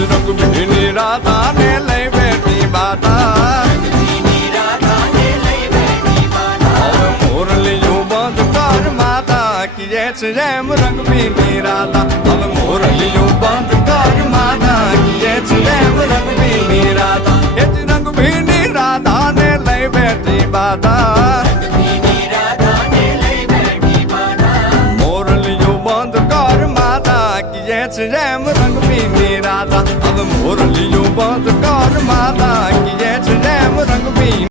રંગ ભીની રાધા ને લઈ બેઠી બાધા મોરલિયું બંધ કર માતા કીએ છે જેમ રંગ ભીની રાધા હવે મોરલિયું બંધ કર માતા કીએ છે જેમ રંગ ભીની રાધા એ જ રંગ ભીની રાધા ને લઈ બેઠી બાધા